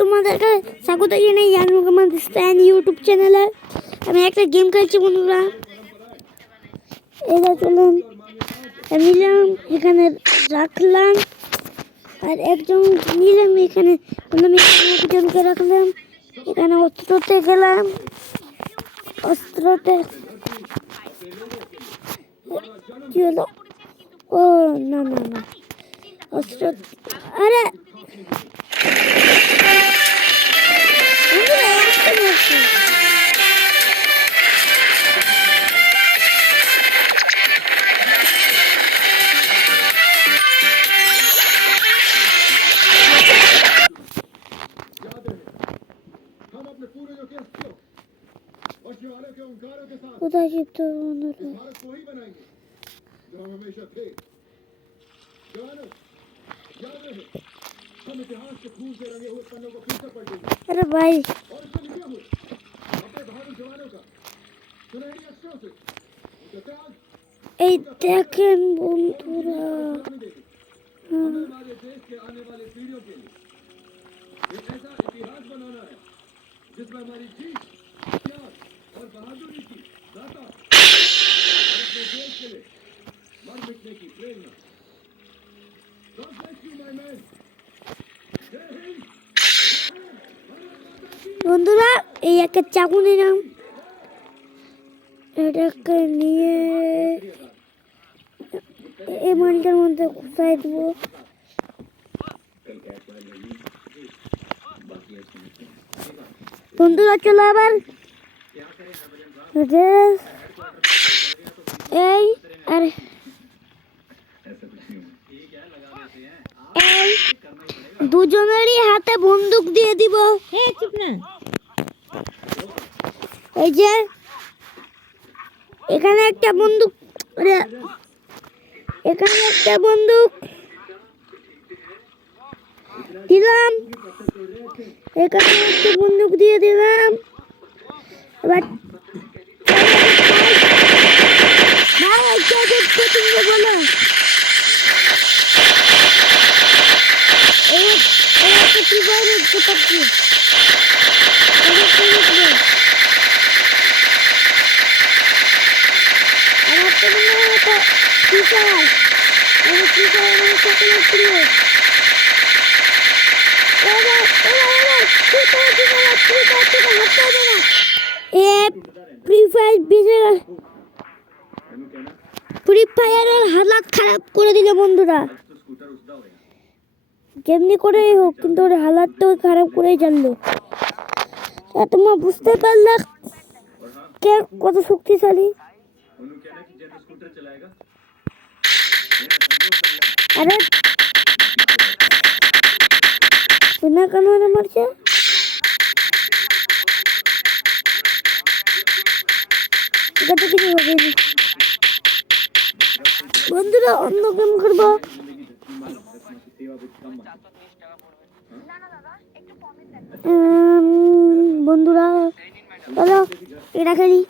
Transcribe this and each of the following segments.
তোমাদেরকে স্বাগত জানাই আমাদের স্ট্যান্ড ইউটিউব চ্যানেলে। আমি একটা গেম খেলছি বন্ধুরা। এটা চলুন নিলাম, এখানে রাখলাম, আর একজন নিলাম, এখানে একজনকে রাখলাম, এখানে অস্ত্রতে গেলাম, অস্ত্রতে কি হলো? ও না না না, অস্ত্র, আরে কোথায় শিফট বন্ধুরা? अरे भाई এই দেখেন বন্ধুরা, বন্ধুরা এই একটা চাকু নিলাম, এটাকে নিয়ে এই মালটার মধ্যে ঘুষাই দেবো। বন্ধুরা চলো আবার এই আর এই দুজনেরই হাতে বন্দুক দিয়ে দিব। এই যে এখানে একটা বন্দুক, এখানে একটা বন্দুক দিলাম, এখানে একটা বন্দুক দিয়ে দিলাম। এবার বলো ফ্রি ফায়ারের হালাত খারাপ করে দিল বন্ধুরা। যেমনি করে হোক, কিন্তু ওর হালাতটাও খারাপ করেই জানলো। তোমরা বুঝতে পারলে কে কত শক্তিশালী। আরে না কেন মারছে? এটা তো কিছু হবে না বন্ধুরা, অন্য গেম করবো। বন্ধুরা বলো এটা খেলি।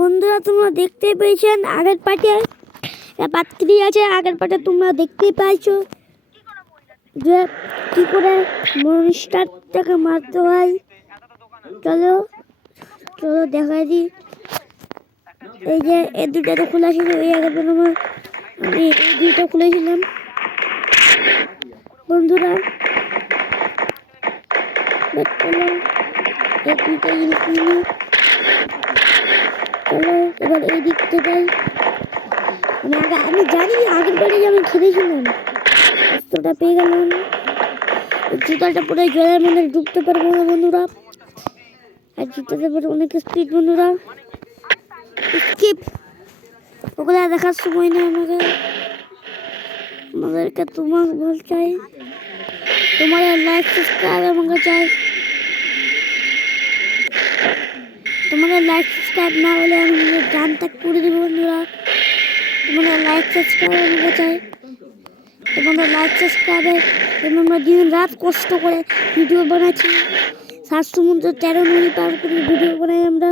বন্ধুরা তোমরা দেখতে পেয়েছেন আগের পার্টে পাত্রী আছে, আগের পার্টে তোমরা দেখতেই পাইছো যে কি করে মনস্টারটাকে মারতে হয়। চলো চলো দেখাই দিই। এই যে এই দুটো তো খোলা ছিল, এই আগের বার আমি এই দুইটা খুলেছিলাম বন্ধুরা। চলো এই দুইটা জিনিস নিই। চলো এবার এই দিকটা যাই। আমি জানি আগের বারে আমি খেলেছিলাম, অস্ত্রটা পেয়ে গেলাম। জুতাটা পরে জলের মধ্যে ঢুকতে পারবো না বন্ধুরা, আর জুতাটা পরে অনেক স্পিড বন্ধুরা। স্কিপ ওগুলো দেখার সময় নেই আমাদেরকে তোমার বল চাই, তোমাদের লাইক সাবস্ক্রাইব আমাকে চাই। তোমাদের লাইক সাবস্ক্রাইব না হলে আমি নিজের জান ত্যাগ করে দেবো বন্ধুরা। তোমাদের লাইক সাবস্ক্রাইব আমাকে চাই, তোমাদের লাইক সাবস্ক্রাইবে আমরা দিন রাত কষ্ট করে ভিডিও বানাচ্ছি। 713 মিনিট পার করে ভিডিও বানাই আমরা,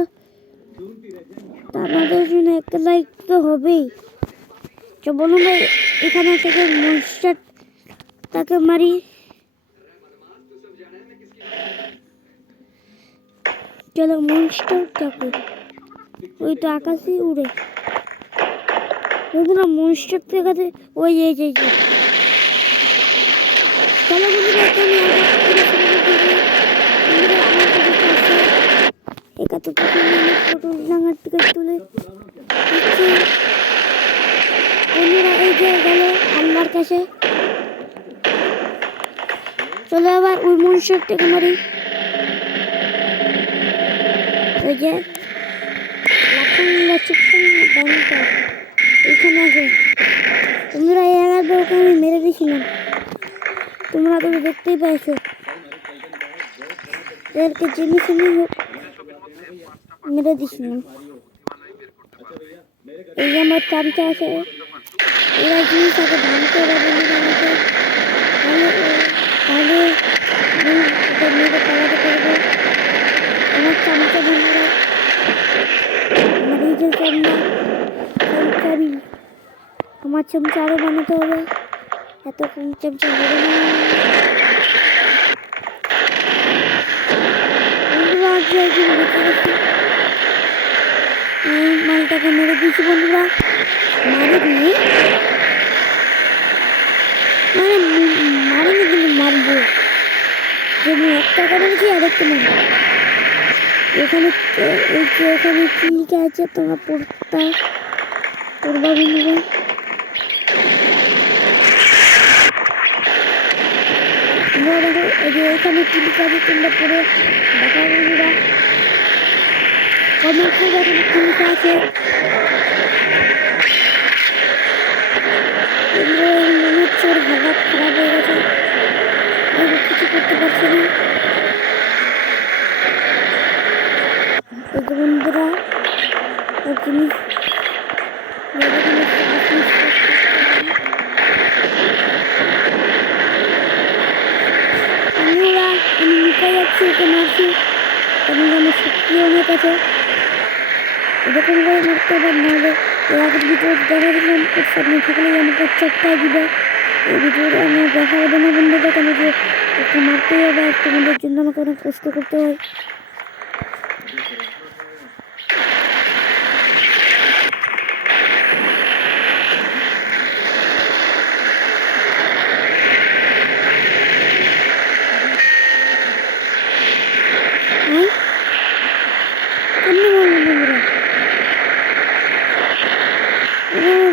আমাদের জন্য একটা লাইক তো হবেই। তো বলুন এখানে থেকে মনস্টার তাকে মারি। চলো মনস্টারটাকে, ওই তো আকাশে উড়ে বন্ধুরা, মনস্টার দেখাতে ওই এই যে চলো বন্ধুরা, একাত্তর ফটো ডাঙার টিকিট তুলে দিচ্ছি বন্ধুরা। এই যে গেল আল্লাহর কাছে। চলো আবার ওই মনস্টারটাকে মারি। ওই যে এখানে আছে বন্ধুরা, এই আগে ওকে আমি মেরে দিয়েছিলাম, তোমরা তো দেখতেই পাইছো। এদেরকে জিনিস মেরে দিয়েছিলাম। এই যে আমার চামচা আছে, এরা জিনিস আগে ভাঙতে হবে বন্ধুরা, তাহলে মেরে পালাতে পারবো। আমার চামচা বন্ধুরা, আমার এই যে চামচারি, আমার চামচা আরো বানাতে হবে, এত কম চামচা হবে না বন্ধুরা। আজকে একদিন বেঁচে গেছি, মালটাকে মেরে দিয়েছি বন্ধুরা। মারিনি মানে মারিনি, কিন্তু মারবো। যদি একটা করেছি আরেকটা মারবো। এখানে এই যে এখানে কি লিখে আছে তোমরা পড়বা বন্ধুরা। দেখো এই যে এখানে কি লিখে আছে তোমরা পড়ে দেখো বন্ধুরা, কমেন্ট করে এখানে কি লিখে আছে। মনে হচ্ছে ওর হালাত খারাপ হয়ে গেছে, কিছু করতে পারছে না। এই যে বন্ধুরা জিনিস আমি লুকাই যাচ্ছি, ওকে মারছি, এবং আমার শক্তি অনেক আছে, এরকম করে মারতে হবে। নাহলে এর আগের ভিডিও দেখা দিলাম, ওর সামনে থাকলেই আমাকে চটকায় দিবে। এই ভিডিওটা আমি দেখা হবে না বন্ধুরা, কেন যে ওকে মারতেই হবে, তোমাদের জন্য আমাকে অনেক কষ্ট করতে হয়।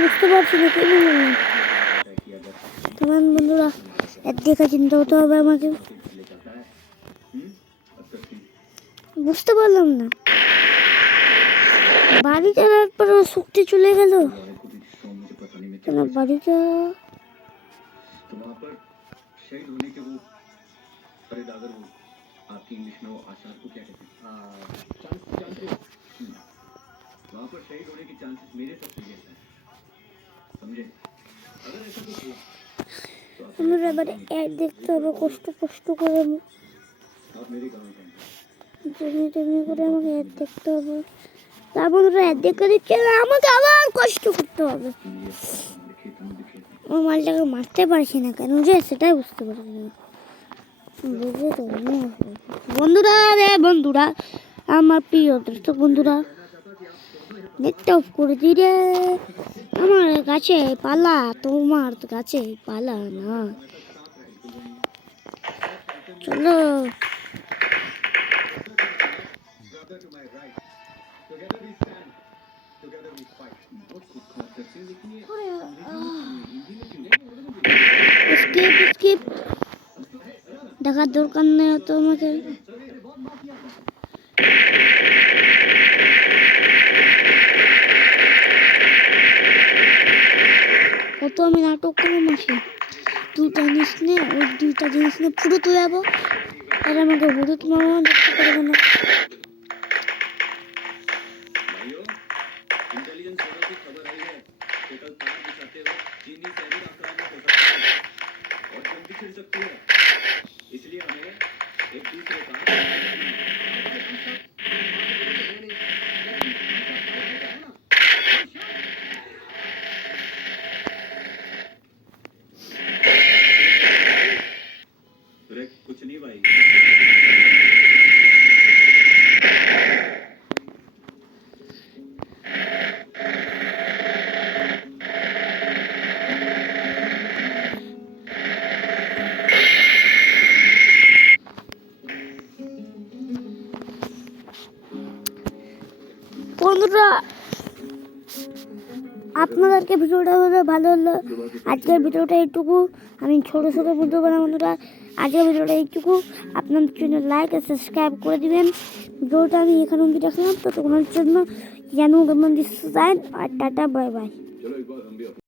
বুঝতে পারছি না কেন বললাম। তোমার বন্ধুরা এর দেখা চিন্তা হতে হবে আমাকে, বুঝতে পারলাম না। বাড়ি যাওয়ার পর শক্তি চলে গেল কেন বাড়িটা। आपकी इंग्लिश में वो आचार को क्या कहते हैं? वहाँ पर शहीद होने के चांसेस मेरे सबसे ज्यादा है, समझे? अगर ऐसा कुछ हुआ तो আমরা এবারে এক দেখতে হবে কষ্ট কষ্ট করে, आप मेरे गांव जाएंगे জমি করে আমাকে এক দেখতে হবে। তারপর এক দেখে দিচ্ছে আমাকে আবার কষ্ট করতে হবে। ও মালটাকে মারতে পারছি না কেন যে সেটাই বুঝতে পারছি না। বুঝে তো বন্ধুরা, রে বন্ধুরা, আমার প্রিয় দর্শক বন্ধুরা, নেটটা অফ করে দিই রে। আমার গাছে পালা, তোমার গাছে পালা না। চলো স্কিপ স্কিপ দেখার দরকার নেই তোমাকে। কত আমি নাটক করে মাসি, তুই জানিস না ওই দুইটা জিনিস নিয়ে পুরো তো যাবো, আর আমাকে হলুদ মামা দেখতে পারবে না। বন্ধুরা আপনাদেরকে ভিডিওটা হলে ভালো হলো। আজকের ভিডিওটা এইটুকু। আমি ছোটো ছোটো ভিডিও বানাই বন্ধুরা। আজকের ভিডিওটা এইটুকু। আপনাদের জন্য লাইক আর সাবস্ক্রাইব করে দিবেন। ভিডিওটা আমি এখানে অবধি রাখলাম। ততক্ষণের জন্য জানু গমন দিচ্ছি আর টাটা বাই বাই।